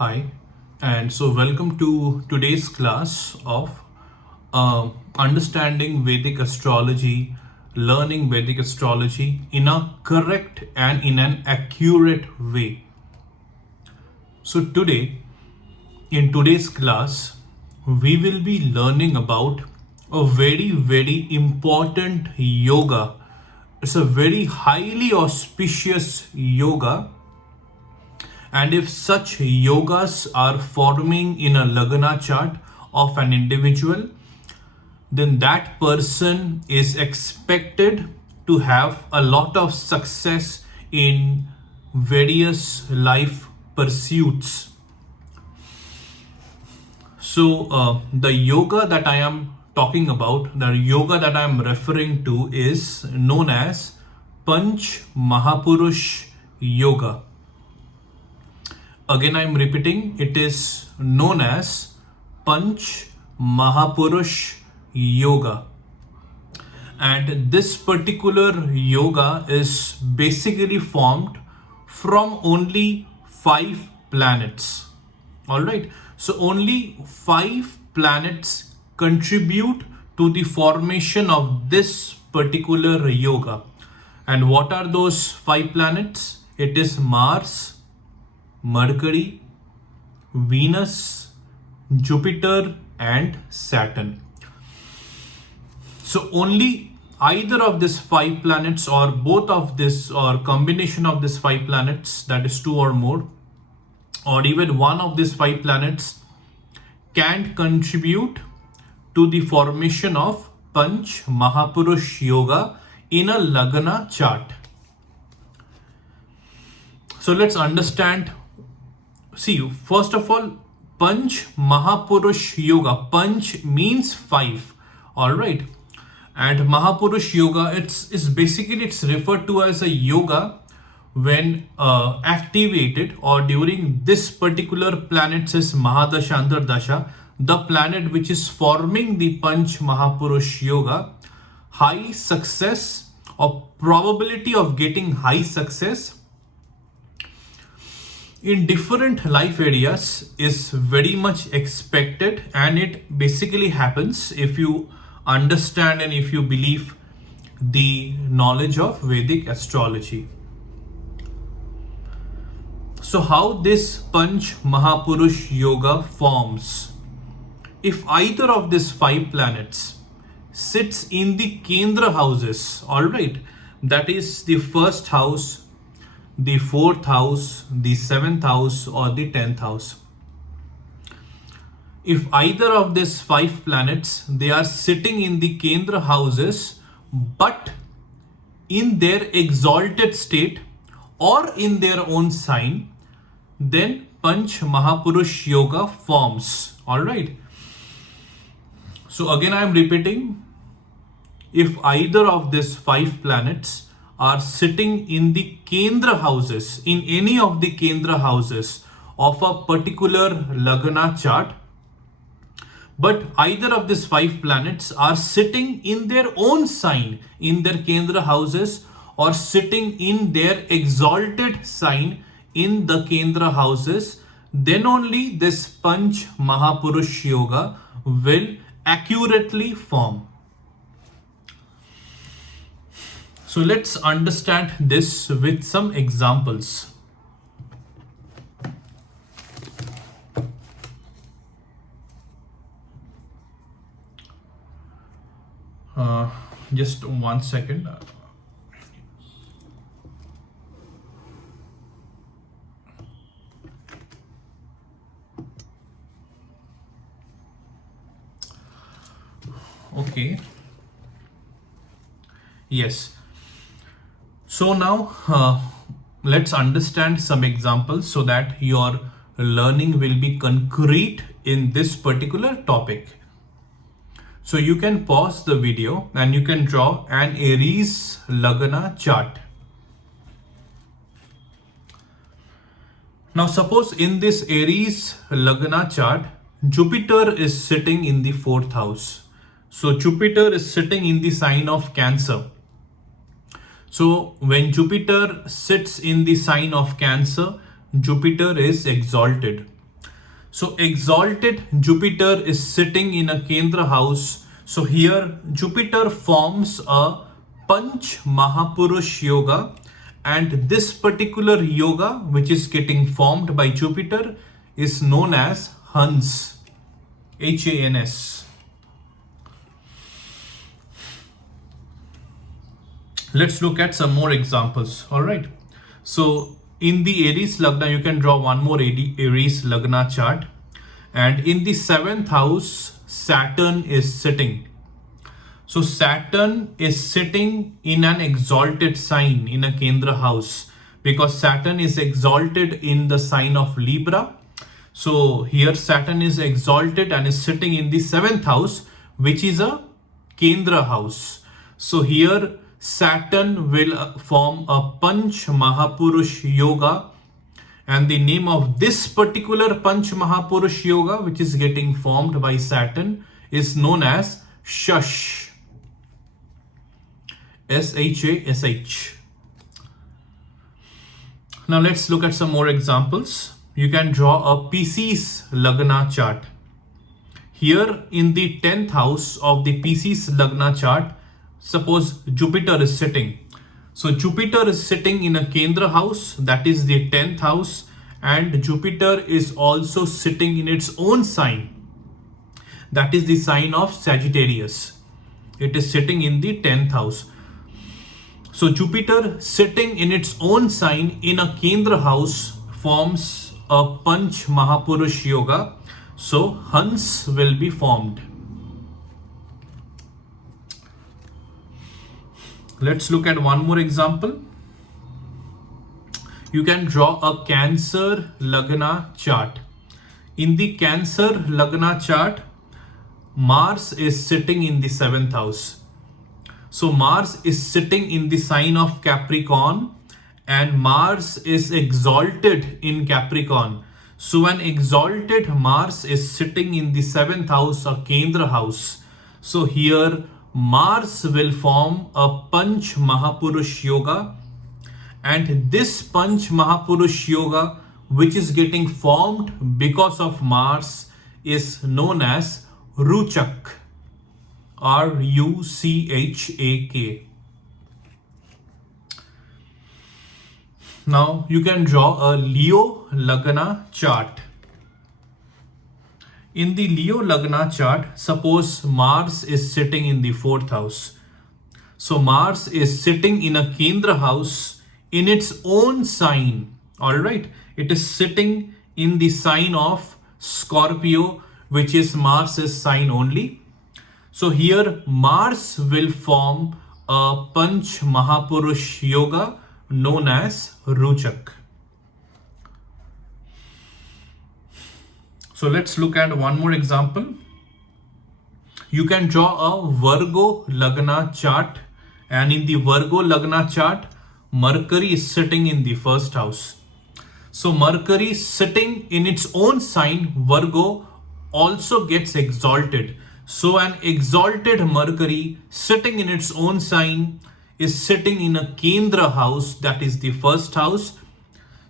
Hi, and so welcome to today's class of understanding Vedic astrology, learning Vedic astrology in a correct and in an accurate way. So, in today's class, we will be learning about a very important yoga. It's a very highly auspicious yoga, and if such yogas are forming in a Lagna chart of an individual, then that person is expected to have a lot of success in various life pursuits. So, the yoga that I am talking about, the yoga that I am referring to is known as Panch Mahapurush Yoga. Again, I am repeating, it is known as Panch Mahapurush Yoga. And this particular yoga is basically formed from only 5 planets. Alright, so only 5 planets contribute to the formation of this particular yoga. And what are those 5 planets? It is Mars, Mercury, Venus, Jupiter, and Saturn. So only either of these 5 planets or both of this or combination of these 5 planets, that is 2 or more, or even one of these 5 planets can contribute to the formation of Panch Mahapurush Yoga in a Lagna chart. So let's understand. See, first of all, Panch Mahapurush Yoga. Panch means 5. Alright. And Mahapurush Yoga, it's referred to as a yoga when activated or during this particular planet's Mahadasha Antardasha, the planet which is forming the Panch Mahapurush Yoga, high success or probability of getting high success in different life areas is very much expected, and it basically happens if you understand and if you believe the knowledge of Vedic astrology. So how this Panch Mahapurush Yoga forms? If either of these 5 planets sits in the Kendra houses, alright, that is the first house, the 4th house, the 7th house, or the 10th house. If either of these 5 planets, they are sitting in the Kendra houses, but in their exalted state or in their own sign, then Panch Mahapurush Yoga forms. Alright. So again I am repeating, if either of these 5 planets are sitting in the Kendra houses, in any of the Kendra houses of a particular Lagna chart, but either of these 5 planets are sitting in their own sign in their Kendra houses or sitting in their exalted sign in the Kendra houses, then only this Panch Mahapurush Yoga will accurately form. So let's understand this with some examples. Just 1 second. Okay. Yes. So now let's understand some examples so that your learning will be concrete in this particular topic. So you can pause the video and you can draw an Aries Lagna chart. Now suppose in this Aries Lagna chart, Jupiter is sitting in the 4th house. So Jupiter is sitting in the sign of Cancer. So when Jupiter sits in the sign of Cancer, Jupiter is exalted. So exalted Jupiter is sitting in a Kendra house. So here Jupiter forms a Panch Mahapurush yoga, and this particular yoga which is getting formed by Jupiter is known as Hans. Hans. Let's look at some more examples. All right. So in the Aries Lagna, you can draw one more Aries Lagna chart. And in the 7th house, Saturn is sitting. So Saturn is sitting in an exalted sign in a Kendra house, because Saturn is exalted in the sign of Libra. So here Saturn is exalted and is sitting in the 7th house, which is a Kendra house. So here Saturn will form a Panch Mahapurush yoga, and the name of this particular Panch Mahapurush yoga, which is getting formed by Saturn, is known as Shash. Shash. Now let's look at some more examples. You can draw a Pisces Lagna chart. Here in the 10th house of the Pisces Lagna chart, suppose Jupiter is sitting. So Jupiter is sitting in a Kendra house, that is the 10th house, and Jupiter is also sitting in its own sign, that is the sign of Sagittarius. It is sitting in the 10th house. So Jupiter sitting in its own sign in a Kendra house forms a Panch Mahapurush yoga. So Hans will be formed. Let's look at one more example. You can draw a Cancer Lagna chart. In the Cancer Lagna chart, Mars is sitting in the 7th house. So Mars is sitting in the sign of Capricorn, and Mars is exalted in Capricorn. So an exalted Mars is sitting in the 7th house or Kendra house. So here Mars will form a Panch Mahapurush yoga, and this Panch Mahapurush yoga, which is getting formed because of Mars, is known as Ruchak. Ruchak. Now you can draw a Leo Lagna chart. In the Leo Lagna chart, suppose Mars is sitting in the 4th house. So Mars is sitting in a Kendra house in its own sign. Alright, it is sitting in the sign of Scorpio, which is Mars's sign only. So here Mars will form a Panch Mahapurush yoga known as Ruchak. So let's look at one more example. You can draw a Virgo Lagna chart, and in the Virgo Lagna chart, Mercury is sitting in the 1st house. So Mercury sitting in its own sign, Virgo, also gets exalted. So an exalted Mercury sitting in its own sign is sitting in a Kendra house, that is the 1st house.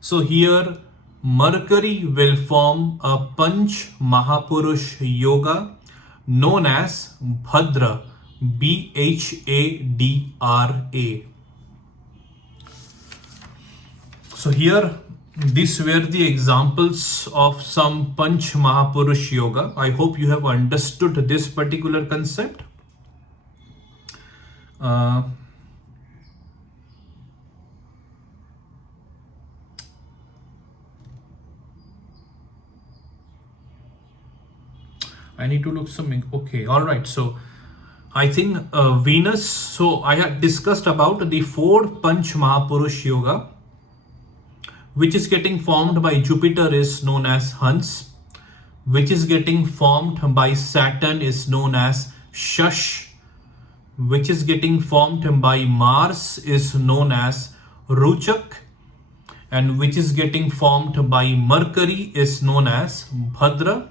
So here Mercury will form a Panch Mahapurush yoga known as Bhadra. Bhadra. So here these were the examples of some Panch Mahapurush yoga. I hope you have understood this particular concept. I need to look something. Okay, all right. So I think Venus. So I had discussed about the 4 Panch Mahapurush yoga, which is getting formed by Jupiter is known as Hans, which is getting formed by Saturn is known as Shash, which is getting formed by Mars is known as Ruchak, and which is getting formed by Mercury is known as Bhadra.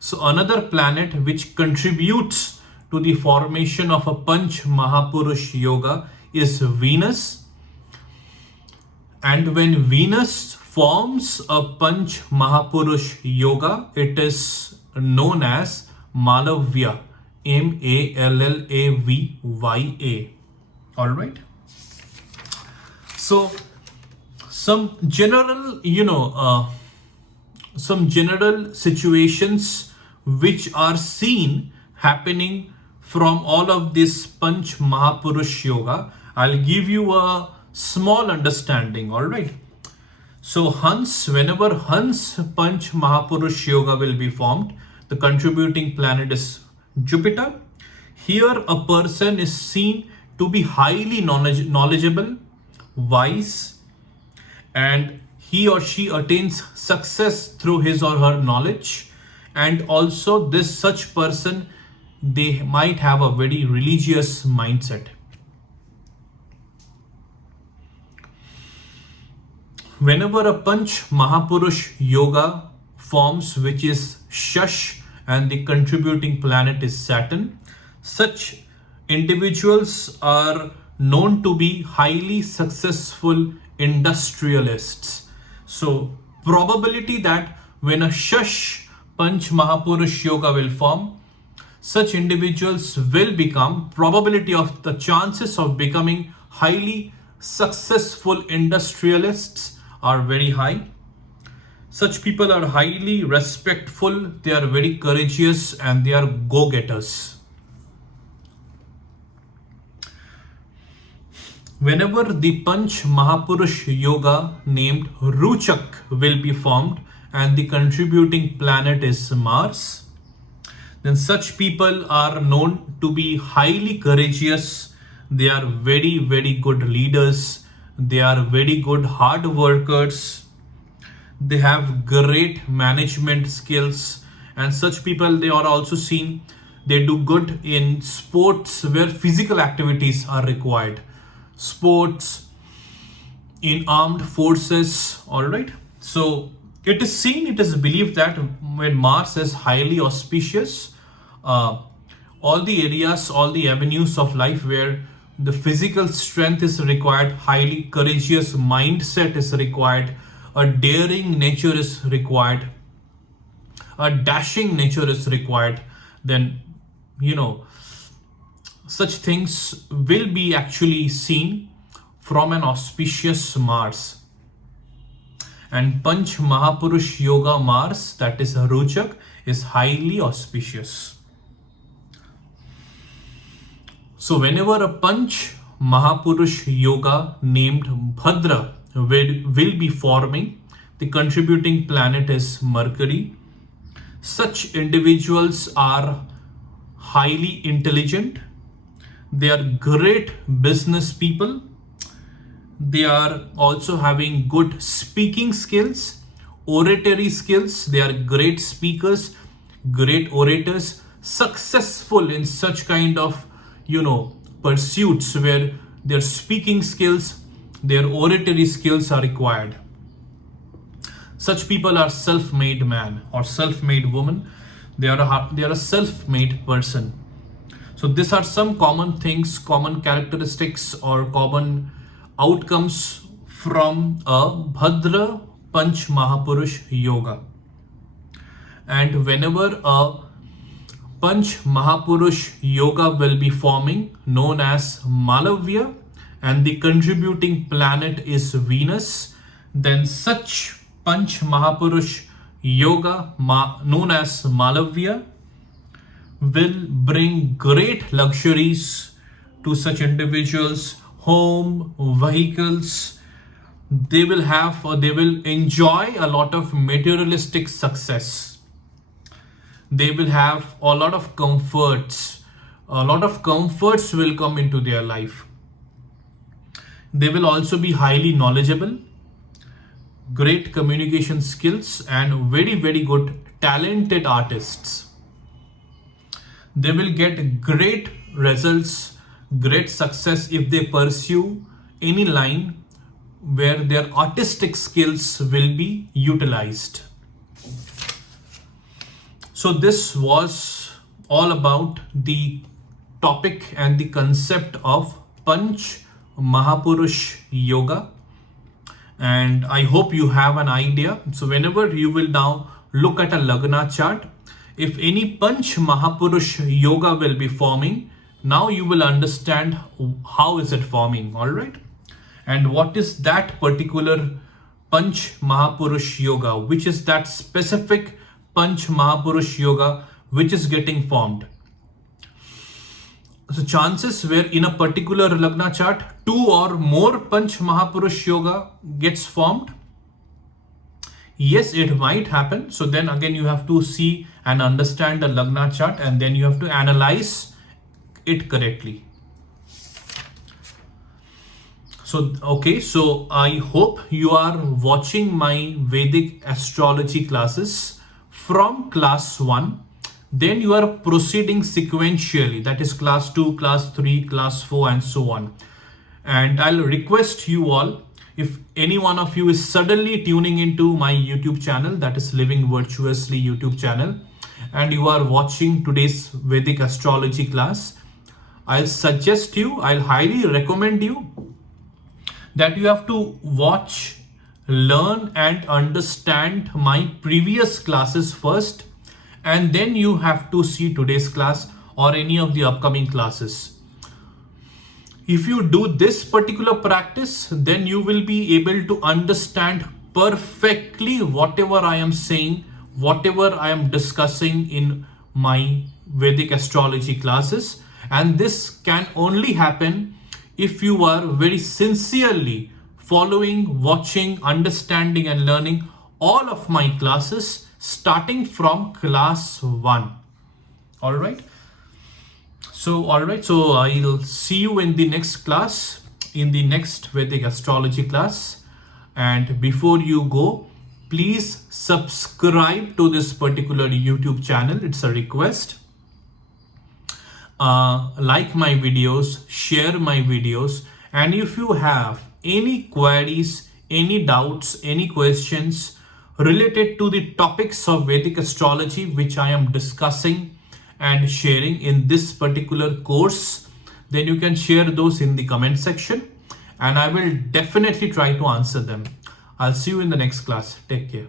So another planet which contributes to the formation of a Panch Mahapurush yoga is Venus. And when Venus forms a Panch Mahapurush yoga, it is known as Malavya, Mallavya. All right. So some general, some general situations which are seen happening from all of this Panch Mahapurush yoga. I'll give you a small understanding. All right. So whenever Hans Panch Mahapurush yoga will be formed, the contributing planet is Jupiter. Here a person is seen to be highly knowledgeable, wise, and he or she attains success through his or her knowledge. And also such person, they might have a very religious mindset. Whenever a Panch Mahapurush yoga forms, which is Shash, and the contributing planet is Saturn, such individuals are known to be highly successful industrialists. So probability that when a Shash Panch Mahapurush yoga will form, such individuals will become, probability of the chances of becoming highly successful industrialists are very high. Such people are highly respectful, they are very courageous, and they are go-getters. Whenever the Panch Mahapurush yoga named Ruchak will be formed and the contributing planet is Mars, then such people are known to be highly courageous, they are very, very good leaders, they are very good hard workers, they have great management skills, and such people, they are also seen, they do good in sports where physical activities are required, sports, in armed forces. All right. So it is believed that when Mars is highly auspicious, all the areas, all the avenues of life where the physical strength is required, highly courageous mindset is required, a daring nature is required, a dashing nature is required, then such things will be actually seen from an auspicious Mars. And Panch Mahapurush yoga Mars, that is Rochak, is highly auspicious. So whenever a Panch Mahapurush yoga named Bhadra will be forming, the contributing planet is Mercury. Such individuals are highly intelligent, they are great business people, they are also having good speaking skills, oratory skills, they are great speakers, great orators, successful in such kind of pursuits where their speaking skills, their oratory skills are required. Such people are self-made man or self-made woman, they are a self-made person. So these are some common things, common characteristics, or common outcomes from a Bhadra Panch Mahapurush yoga. And whenever a Panch Mahapurush yoga will be forming, known as Malavya, and the contributing planet is Venus, then such Panch Mahapurush yoga known as Malavya will bring great luxuries to such individuals, home, vehicles. They will have, or they will enjoy a lot of materialistic success. They will have a lot of comforts. A lot of comforts will come into their life. They will also be highly knowledgeable, great communication skills, and very, very good talented artists. They will get great results, great success if they pursue any line where their artistic skills will be utilized. So this was all about the topic and the concept of Panch Mahapurush yoga. and I hope you have an idea. So whenever you will now look at a Lagna chart, if any Panch Mahapurush yoga will be forming, now you will understand how is it forming, all right? And what is that particular Panch Mahapurush yoga, which is that specific Panch Mahapurush yoga which is getting formed. So chances where in a particular Lagna chart, 2 or more Panch Mahapurush yoga gets formed. Yes, it might happen. So then again, you have to see and understand the Lagna chart, and then you have to analyze it correctly. So, okay, so I hope you are watching my Vedic astrology classes from class 1. Then you are proceeding sequentially, that is class 2, class 3, class 4 and so on. And I'll request you all, if any one of you is suddenly tuning into my YouTube channel, that is Living Virtuously YouTube channel, and you are watching today's Vedic astrology class, I'll highly recommend you that you have to watch, learn and understand my previous classes first, and then you have to see today's class or any of the upcoming classes. If you do this particular practice, then you will be able to understand perfectly whatever I am saying, whatever I am discussing in my Vedic astrology classes. And this can only happen if you are very sincerely following, watching, understanding and learning all of my classes starting from class 1. All right. So I'll see you in the next class, in the next Vedic astrology class. And before you go, please subscribe to this particular YouTube channel. It's a request. Like my videos, share my videos, and if you have any queries, any doubts, any questions related to the topics of Vedic astrology which I am discussing and sharing in this particular course, then you can share those in the comment section and I will definitely try to answer them. I'll see you in the next class. Take care.